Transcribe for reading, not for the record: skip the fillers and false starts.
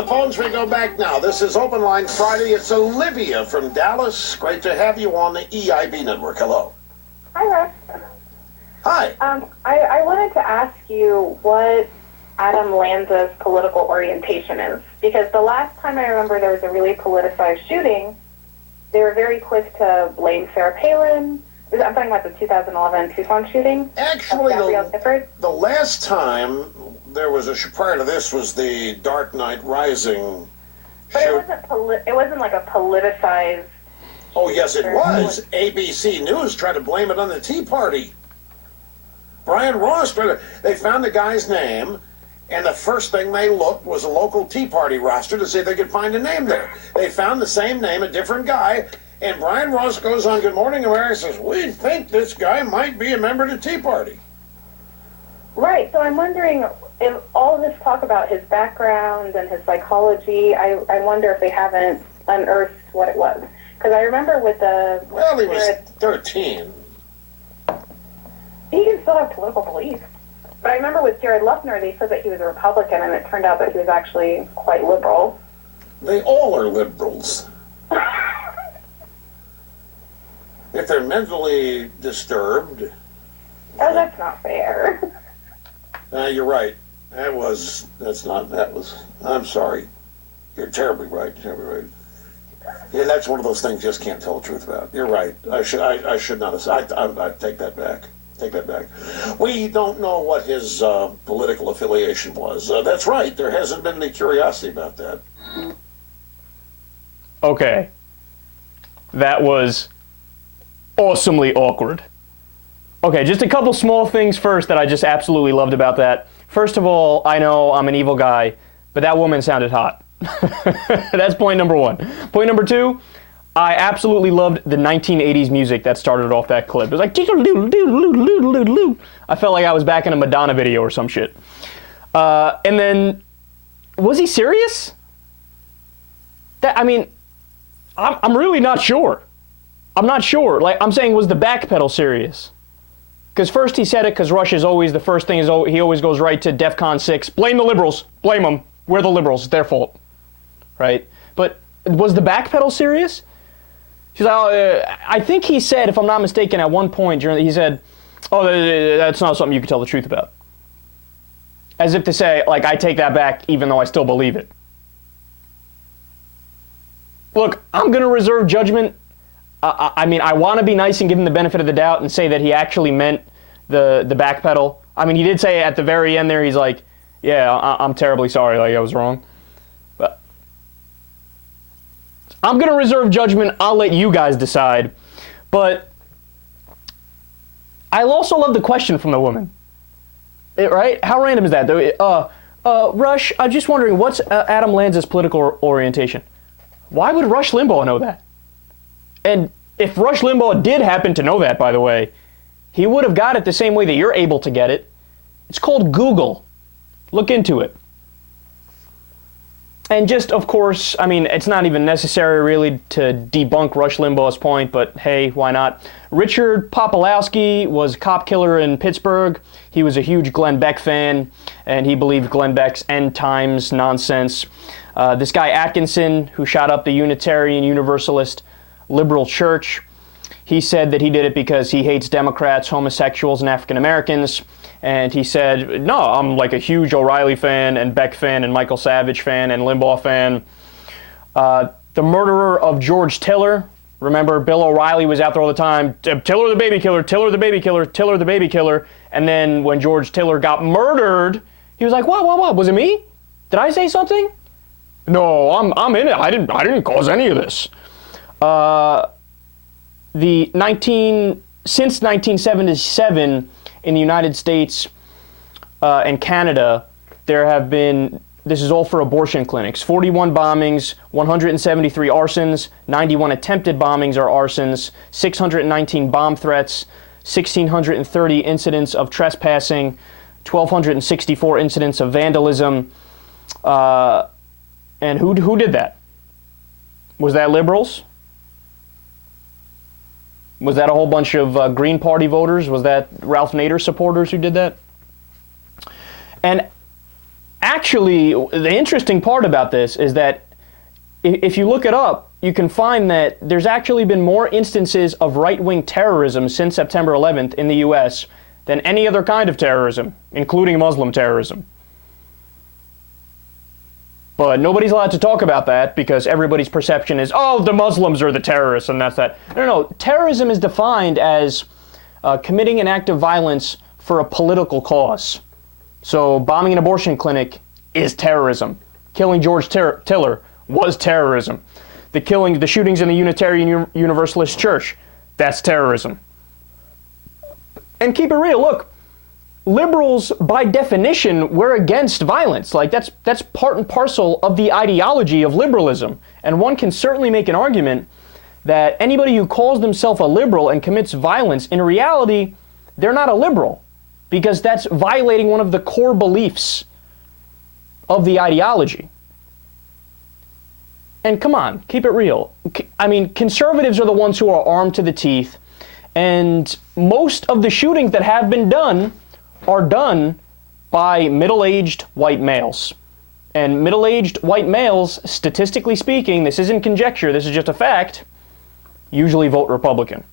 the phones. We go back now. This is Open Line Friday. It's Olivia from Dallas. Great to have you on the EIB network. Hello. Hi, Russ. Hi. I wanted to ask you what Adam Lanza's political orientation is, because the last time I remember there was a really politicized shooting, they were very quick to blame Sarah Palin. I'm talking about the 2011 Tucson shooting. Actually, the last time there was prior to this was the Dark Knight Rising. But it wasn't like a politicized. Oh yes, it was. ABC News tried to blame it on the Tea Party. Brian Ross they found the guy's name, and the first thing they looked was a local Tea Party roster to see if they could find a name there. They found the same name, a different guy, and Brian Ross goes on Good Morning America and says, "We think this guy might be a member of the Tea Party." Right, so I'm wondering if all of this talk about his background and his psychology, I wonder if they haven't unearthed what it was. Because I remember with the... Well, he was 13. He can still have political beliefs. But I remember with Jared Luffner, they said that he was a Republican, and it turned out that he was actually quite liberal. They all are liberals. If they're mentally disturbed... Oh, that's not fair. You're right. I'm sorry. You're terribly right, Yeah, that's one of those things you just can't tell the truth about. You're right. I should not have said. I take that back. Take that back. We don't know what his political affiliation was. That's right. There hasn't been any curiosity about that. Okay. That was awesomely awkward. Okay, just a couple small things first that I just absolutely loved about that. First of all, I know I'm an evil guy, but that woman sounded hot. That's point number one. Point number two, I absolutely loved the 1980s music that started off that clip. It was like, I felt like I was back in a Madonna video or some shit. And then, was he serious? I'm really not sure. I'm not sure. Like, I'm saying, was the backpedal serious? Because first he said it because Rush is always, the first thing is, he always goes right to DEFCON 6. Blame the liberals. Blame them. We're the liberals. It's their fault. Right? But was the backpedal serious? She's like, I think he said, if I'm not mistaken, at one point, he said, oh, that's not something you can tell the truth about. As if to say, like, I take that back even though I still believe it. Look, I'm going to reserve judgment. I want to be nice and give him the benefit of the doubt and say that he actually meant the backpedal. I mean, he did say at the very end there, he's like, yeah, I'm terribly sorry, like, I was wrong. But I'm going to reserve judgment. I'll let you guys decide. But I also love the question from the woman. Right? How random is that? Rush, I'm just wondering, what's Adam Lanza's political orientation? Why would Rush Limbaugh know that? And if Rush Limbaugh did happen to know that, by the way, he would have got it the same way that you're able to get it. It's called Google. Look into it. And just, of course, I mean, it's not even necessary really to debunk Rush Limbaugh's point, but hey, why not? Richard Popolowski was a cop killer in Pittsburgh. He was a huge Glenn Beck fan, and he believed Glenn Beck's end times nonsense. This guy Atkinson, who shot up the Unitarian Universalist liberal church, he said that he did it because he hates Democrats, homosexuals, and African Americans. And he said, no, I'm like a huge O'Reilly fan and Beck fan and Michael Savage fan and Limbaugh fan. The murderer of George Tiller, remember Bill O'Reilly was out there all the time, Tiller the baby killer, Tiller the baby killer, Tiller the baby killer. And then when George Tiller got murdered, he was like, what, was it me? Did I say something? No, I'm in it. I didn't cause any of this. Since 1977 in the United States and Canada, there have been, this is all for abortion clinics, 41 bombings, 173 arsons, 91 attempted bombings or arsons, 619 bomb threats, 1,630 incidents of trespassing, 1,264 incidents of vandalism. And who did that? Was that liberals? Was that a whole bunch of Green Party voters? Was that Ralph Nader supporters who did that? And Actually, the interesting part about this is that if you look it up, you can find that there's actually been more instances of right-wing terrorism since September 11th in the U.S. than any other kind of terrorism, including Muslim terrorism. But nobody's allowed to talk about that because everybody's perception is, oh, the Muslims are the terrorists, and that's that. No. Terrorism is defined as committing an act of violence for a political cause. So bombing an abortion clinic is terrorism. Killing George Tiller was terrorism. The shootings in the Unitarian Universalist Church, that's terrorism. And keep it real, look, liberals, by definition, we're against violence. Like, that's part and parcel of the ideology of liberalism. And one can certainly make an argument that anybody who calls themselves a liberal and commits violence, in reality, they're not a liberal, because that's violating one of the core beliefs of the ideology. And come on, keep it real. I mean, conservatives are the ones who are armed to the teeth, and most of the shootings that have been done are done by middle-aged white males. And middle-aged white males, statistically speaking, this isn't conjecture, this is just a fact, usually vote Republican.